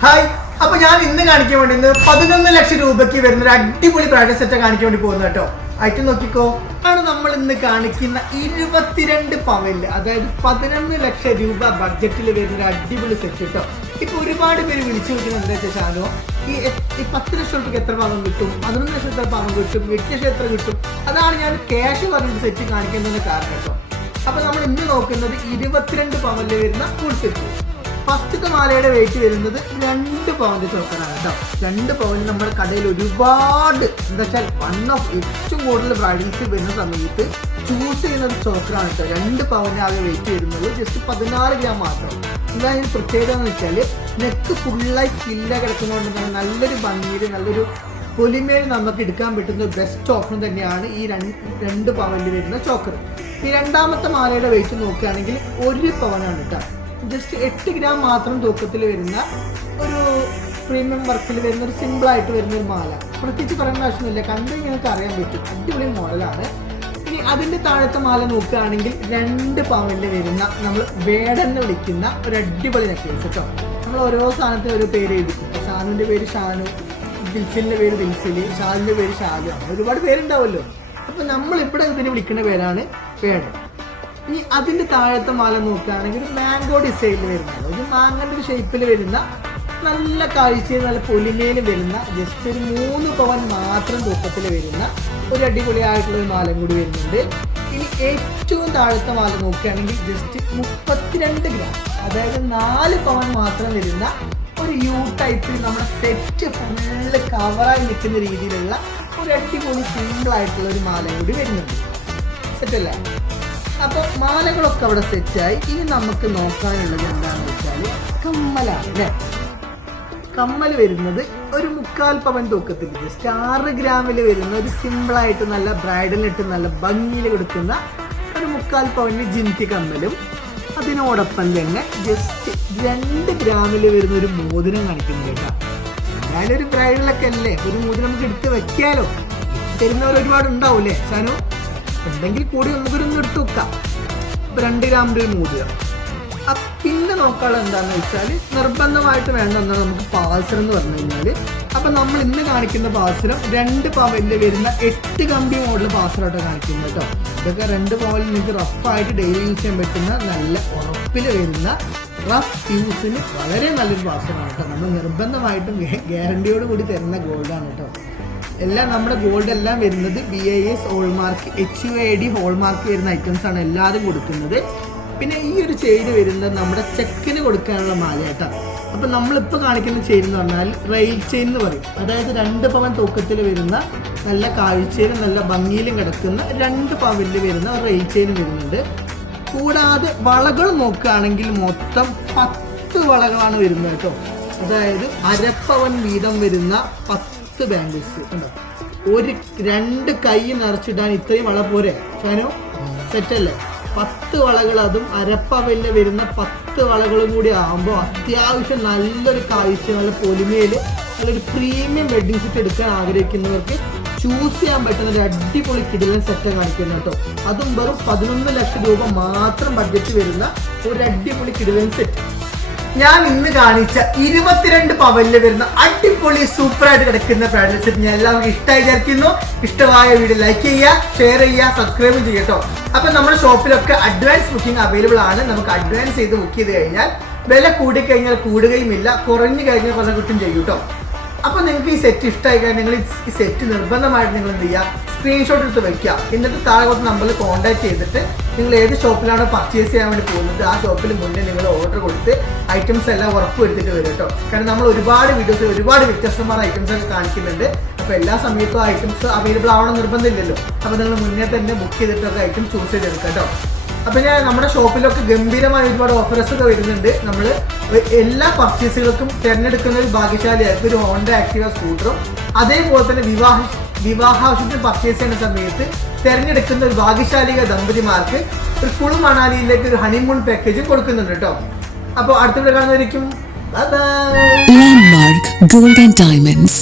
Hi, അപ്പൊ ഞാൻ ഇന്ന് കാണിക്കാൻ വേണ്ടി 11 ലക്ഷം രൂപയ്ക്ക് വരുന്ന ഒരു അടിപൊളി ബ്രൈഡൽ സെറ്റ് കാണിക്കാൻ വേണ്ടി പോകുന്നത് കേട്ടോ. ആയിട്ട് നോക്കിക്കോ, ആണ് നമ്മൾ ഇന്ന് കാണിക്കുന്ന 22 പവനില്, അതായത് 11 ലക്ഷം രൂപ ബഡ്ജറ്റിൽ വരുന്ന ഒരു അടിപൊളി സെറ്റ് കേട്ടോ. ഇപ്പൊ ഒരുപാട് പേര് വിളിച്ചു നോക്കുന്നത് എന്താ വെച്ചാൽ ഷാനോ, ഈ 10 ലക്ഷം രൂപയ്ക്ക് എത്ര പവൻ കിട്ടും, 11 ലക്ഷം എത്ര പവൻ കിട്ടും, 8 ലക്ഷം എത്ര കിട്ടും? അതാണ് ഞാൻ ക്യാഷ് പറഞ്ഞിട്ട് സെറ്റ് കാണിക്കുന്നതിന്റെ കാരണം കേട്ടോ. അപ്പൊ നമ്മൾ ഇന്ന് നോക്കുന്നത് 22 പവനിൽ വരുന്ന ഫുൾ സെറ്റ്. ഫസ്റ്റത്തെ മാലയുടെ വെയിറ്റ് വരുന്നത് 2 പവന്റെ ചോക്കറാണ് കേട്ടോ. 2 പവന് നമ്മുടെ കടയിൽ ഒരുപാട് എന്താ വെച്ചാൽ ഏറ്റവും കൂടുതൽ ബ്രൈഡൽസ് വരുന്ന സമയത്ത് ചൂസ് ചെയ്യുന്ന ഒരു ചോക്കറാണ് കേട്ടോ. 2 പവന് ആകെ വെയിറ്റ് വരുന്നത് ജസ്റ്റ് 16 ഗ്രാം മാത്രം. എന്തായാലും പ്രത്യേകത എന്ന് വെച്ചാൽ നെക്ക് ഫുള്ളായി ഫില്ല കിടക്കുന്നതുകൊണ്ട് തന്നെ നല്ലൊരു ഭംഗിയിൽ നല്ലൊരു പൊലിമേൽ നമുക്ക് എടുക്കാൻ പറ്റുന്ന ബെസ്റ്റ് ഓപ്ഷൻ തന്നെയാണ് ഈ 2 പവനിൽ വരുന്ന ചോക്കർ. ഈ രണ്ടാമത്തെ മാലയുടെ വെയിറ്റ് നോക്കുകയാണെങ്കിൽ 1 പവനാണ് കേട്ടോ. ജസ്റ്റ് 8 ഗ്രാം മാത്രം തൂക്കത്തിൽ വരുന്ന ഒരു പ്രീമിയം വർക്കിൽ വരുന്ന ഒരു സിമ്പിളായിട്ട് വരുന്ന ഒരു മാല. പ്രത്യേകിച്ച് പറയേണ്ട ആവശ്യമൊന്നുമില്ല, കണ്ട് നിങ്ങൾക്ക് അറിയാൻ പറ്റും, അടിപൊളി മോഡലാണ്. ഇനി അതിൻ്റെ താഴത്തെ മാല നോക്കുകയാണെങ്കിൽ 2 പവനിൽ വരുന്ന നമ്മൾ വേടെന്ന് വിളിക്കുന്ന ഒരു അടിപൊളി നെക്ലേസ് കേട്ടോ. നമ്മൾ ഓരോ സാധനത്തിന് ഓരോ പേര് എഴുതിക്കും. ഇപ്പോൾ ഷാനുവിൻ്റെ പേര് ഷാനു, ദിൽസിൻ്റെ പേര് ദിൽസിൽ, ഷാലിൻ്റെ പേര് ഷാലു, അങ്ങനെ ഒരുപാട് പേരുണ്ടാവുമല്ലോ. അപ്പോൾ നമ്മളിവിടെ ഇതിന് വിളിക്കുന്ന പേരാണ് വേടൻ. ഇനി അതിൻ്റെ താഴത്തെ മാല നോക്കുകയാണെങ്കിൽ ഒരു മാംഗോ ഡിസൈനിൽ വരുന്നത്, ഒരു മാങ്ങൻ്റെ ഒരു ഷേപ്പിൽ വരുന്ന നല്ല കാഴ്ചയിൽ നല്ല പൊലിമയിൽ വരുന്ന ജസ്റ്റ് ഒരു 3 പവൻ മാത്രം തൂക്കത്തിൽ വരുന്ന ഒരു അടിപൊളിയായിട്ടുള്ള ഒരു മാലയും കൂടി വരുന്നുണ്ട്. ഇനി ഏറ്റവും താഴത്തെ മാല നോക്കുകയാണെങ്കിൽ ജസ്റ്റ് 32 ഗ്രാം, അതായത് 4 പവൻ മാത്രം വരുന്ന ഒരു യു ടൈപ്പിൽ നമ്മുടെ സെറ്റ് ഫുള്ള് കവറായി നിൽക്കുന്ന രീതിയിലുള്ള ഒരു അടിപൊളി സിമ്പിളായിട്ടുള്ള ഒരു മാലയും കൂടി വരുന്നുണ്ട്. സെറ്റല്ലേ? അപ്പോൾ മാലകളൊക്കെ അവിടെ സെറ്റായി. ഇനി നമുക്ക് നോക്കാനുള്ളത് എന്താണെന്ന് വെച്ചാൽ കമ്മലാണ് അല്ലേ. കമ്മൽ വരുന്നത് ഒരു 3/4 പവൻ തൂക്കത്തിൽ ജസ്റ്റ് 6 ഗ്രാമിൽ വരുന്ന ഒരു സിമ്പിളായിട്ട് നല്ല ബ്രൈഡലിട്ട് നല്ല ഭംഗിയിൽ കൊടുക്കുന്ന ഒരു 3/4 പവനിൽ ജിൻകി കമ്മലും അതിനോടൊപ്പം തന്നെ ജസ്റ്റ് 2 ഗ്രാമിൽ വരുന്ന ഒരു മോതിരം കാണിക്കുന്നത് കേട്ടോ. എന്തായാലും ഒരു ബ്രൈഡലൊക്കെ അല്ലേ, ഒരു മോതിരം നമുക്ക് എടുത്ത് വെക്കാലോ. തരുന്നവർ ഒരുപാട് ഉണ്ടാവൂലേ ഷാനു? ഉണ്ടെങ്കിൽ കൂടി നമുക്കൊരൊന്നും എടുത്ത് വെക്കാം. 2 ഗ്രാമിൻ്റെ ഒരു മോതിരം. പിന്നെ നോക്കാനുള്ളത് എന്താണെന്ന് വെച്ചാൽ നിർബന്ധമായിട്ട് വേണ്ട എന്നാൽ നമുക്ക് പാൽസരം എന്ന് പറഞ്ഞു കഴിഞ്ഞാൽ, അപ്പം നമ്മൾ ഇന്ന് കാണിക്കുന്ന പാൽസരം 2 പവനിൽ വരുന്ന 8 കമ്പി മോഡൽ പാൽസരമായിട്ട് കാണിക്കുന്നത് കേട്ടോ. ഇതൊക്കെ 2 പവനിൽ നിങ്ങൾക്ക് റഫായിട്ട് ഡെയിലി യൂസ് ചെയ്യാൻ പറ്റുന്ന നല്ല ഉറപ്പിൽ വരുന്ന റഫ് യൂസിന് വളരെ നല്ലൊരു പാൽസരമാണ് കേട്ടോ. നമ്മൾ നിർബന്ധമായിട്ടും ഗ്യാരണ്ടിയോട് കൂടി തരുന്ന ഗോൾഡാണ് കേട്ടോ. എല്ലാം നമ്മുടെ ഗോൾഡ് എല്ലാം വരുന്നത് BIS ഹോൾമാർക്ക്, HUID ഹോൾമാർക്ക് വരുന്ന ഐറ്റംസാണ് എല്ലാവരും കൊടുക്കുന്നത്. പിന്നെ ഈ ഒരു ചെയിൻ വരുന്നത് നമ്മുടെ ചെക്കിന് കൊടുക്കാനുള്ള മാല കേട്ടോ. അപ്പം നമ്മളിപ്പോൾ കാണിക്കുന്ന ചെയിൻ എന്ന് പറഞ്ഞാൽ റെയിൽ ചെയിൻ എന്ന് പറയും. അതായത് 2 പവൻ തൂക്കത്തിൽ വരുന്ന നല്ല കാഴ്ചയിലും നല്ല ഭംഗിയിലും കിടക്കുന്ന 2 പവനിൽ വരുന്ന റെയിൽ ചെയിൻ വരുന്നുണ്ട്. കൂടാതെ വളകൾ നോക്കുകയാണെങ്കിൽ മൊത്തം 10 വളകളാണ് വരുന്നത് കേട്ടോ. അതായത് 1/2 പവൻ വീതം വരുന്ന 10 ബാംഗിൾസ് ഉണ്ടോ. 2 കൈ നിറച്ചിടാൻ ഇത്രയും വള പോരെ ഷാനു? സെറ്റല്ലേ? 10 വളകൾ, അതും 1/2 പവനിൽ വരുന്ന 10 വളകളും കൂടി ആകുമ്പോൾ അത്യാവശ്യം നല്ലൊരു കാഴ്ച, നല്ല പൊലിമയിൽ നല്ലൊരു പ്രീമിയം വെഡ്ഡിങ് സെറ്റ് എടുക്കാൻ ആഗ്രഹിക്കുന്നവർക്ക് ചൂസ് ചെയ്യാൻ പറ്റുന്ന ഒരു അടിപൊളി കിടിലൻ സെറ്റ് കാണിക്കുന്നത് കേട്ടോ. അതും വെറും 11 ലക്ഷം രൂപ മാത്രം ബഡ്ജറ്റ് വരുന്ന ഒരു അടിപൊളി കിടിലൻ സെറ്റ്. ഞാൻ ഇന്ന് കാണിച്ച 22 പവനിൽ വരുന്ന അടിപൊളി സൂപ്പറായിട്ട് കിടക്കുന്ന ബ്രൈഡൽ സെറ്റ് ഞാൻ എല്ലാവർക്കും ഇഷ്ടമായി വിചാരിക്കുന്നു. ഇഷ്ടമായ വീഡിയോ ലൈക്ക് ചെയ്യുക, ഷെയർ ചെയ്യുക, സബ്സ്ക്രൈബ് ചെയ്യുക കേട്ടോ. അപ്പം നമ്മുടെ ഷോപ്പിലൊക്കെ അഡ്വാൻസ് ബുക്കിംഗ് അവൈലബിൾ ആണ്. നമുക്ക് അഡ്വാൻസ് ചെയ്ത് ബുക്ക് ചെയ്ത് കഴിഞ്ഞാൽ വില കൂടിക്കഴിഞ്ഞാൽ കൂടുകയുമില്ല, കുറഞ്ഞു കഴിഞ്ഞാൽ കുറേ കിട്ടും ചെയ്യും കേട്ടോ. അപ്പോൾ നിങ്ങൾക്ക് ഈ സെറ്റ് ഇഷ്ടമായി കഴിഞ്ഞാൽ നിങ്ങൾ ഈ സെറ്റ് നിർബന്ധമായിട്ട് നിങ്ങൾ എന്ത് ചെയ്യുക, സ്ക്രീൻഷോട്ട് എടുത്ത് വയ്ക്കുക. എന്നിട്ട് താഴെ കുറച്ച് നമ്പറിൽ കോൺടാക്ട് ചെയ്തിട്ട് നിങ്ങൾ ഏത് ഷോപ്പിലാണോ പർച്ചേസ് ചെയ്യാൻ വേണ്ടി പോകുന്നത് ആ ഷോപ്പിൽ മുന്നേ നിങ്ങൾ ഓർഡർ കൊടുത്ത് ഐറ്റംസ് എല്ലാം ഉറപ്പ് വരുത്തിയിട്ട് വരും കേട്ടോ. കാരണം നമ്മൾ ഒരുപാട് വീഡിയോസ് ഒരുപാട് വ്യത്യസ്തമായ ഐറ്റംസ് ഒക്കെ കാണിക്കുന്നുണ്ട്. അപ്പോൾ എല്ലാ സമയത്തും ആ ഐറ്റംസ് അവൈലബിൾ ആവണം നിർബന്ധമില്ലല്ലോ. അപ്പോൾ നിങ്ങൾ മുന്നേ തന്നെ ബുക്ക് ചെയ്തിട്ടൊക്കെ ഐറ്റം ചൂസ് ചെയ്തെടുക്കാം കേട്ടോ. അപ്പം ഞാൻ നമ്മുടെ ഷോപ്പിലൊക്കെ ഗംഭീരമായ ഒരുപാട് ഓഫേഴ്സ് ഒക്കെ വരുന്നുണ്ട്. നമ്മൾ എല്ലാ പർച്ചേസുകൾക്കും തിരഞ്ഞെടുക്കുന്ന ഒരു ഭാഗ്യശാലിയായിരിക്കും ഒരു ഹോണ്ട ആക്ടിവ സ്കൂട്ടറും, അതേപോലെ തന്നെ വിവാഹാവശ്യത്തിന് പർച്ചേസ് ചെയ്യുന്ന സമയത്ത് തിരഞ്ഞെടുക്കുന്ന ഒരു ഭാഗ്യശാലിക ദമ്പതിമാർക്ക് ഒരു കുളു മണാലിയിലേക്ക് ഒരു ഹണിമൂൺ പാക്കേജും കൊടുക്കുന്നുണ്ട് കേട്ടോ. അപ്പോൾ അടുത്ത വീഡിയോ കാണുന്നതായിരിക്കും. Bye bye. Landmark Gold and Diamonds.